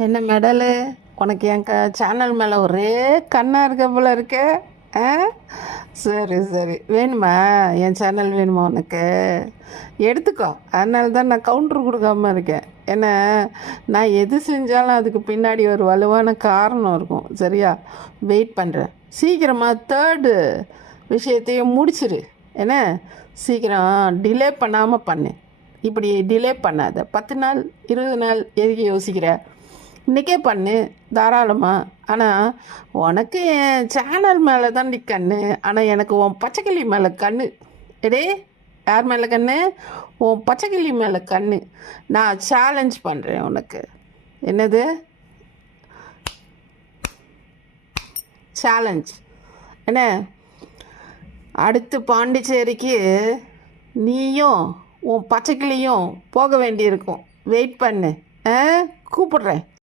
என்ன மெடலு உனக்கு என் க சேனல் மேலே ஒரே கண்ணாக இருக்க போல இருக்க. ஆ? சரி சரி. வேணுமா? என் சேனல் வேணுமா உனக்கு? எடுத்துக்கோ. அதனால தான் நான் கவுண்டர் கொடுக்காம இருக்கேன். ஏன்னா நான் எது செஞ்சாலும் அதுக்கு பின்னாடி ஒரு வலுவான காரணம் இருக்கும். சரியா? வெயிட் பண்ணுறேன் சீக்கிரமாக தேர்டு விஷயத்தையும் முடிச்சிரு. என்ன? சீக்கிரம் டிலே பண்ணாமல் பண்ணு. இப்படி டிலே பண்ணாத. பத்து நாள் இருபது நாள் எதுக்கு யோசிக்கிற? இன்றைக்கே பண்ணு தாராளமாக ஆனால் உனக்கு என் சேனல் மேலே தான் நீ கண்ணு. ஆனால் எனக்கு உன் பச்சைக்கிளி மேலே கண்ணு. எடே யார் மேலே கண்ணு? உன் பச்சைக்கிளி மேலே கண்ணு. நான் சேலஞ்ச் பண்ணுறேன் உனக்கு. என்னது? சேலஞ்ச் என்ன? அடுத்து பாண்டிச்சேரிக்கு நீயும் உன் பச்சைக்கிளியும் போக வேண்டியிருக்கும். வெயிட் பண்ணு. ஆ? கூப்பிடுறேன்.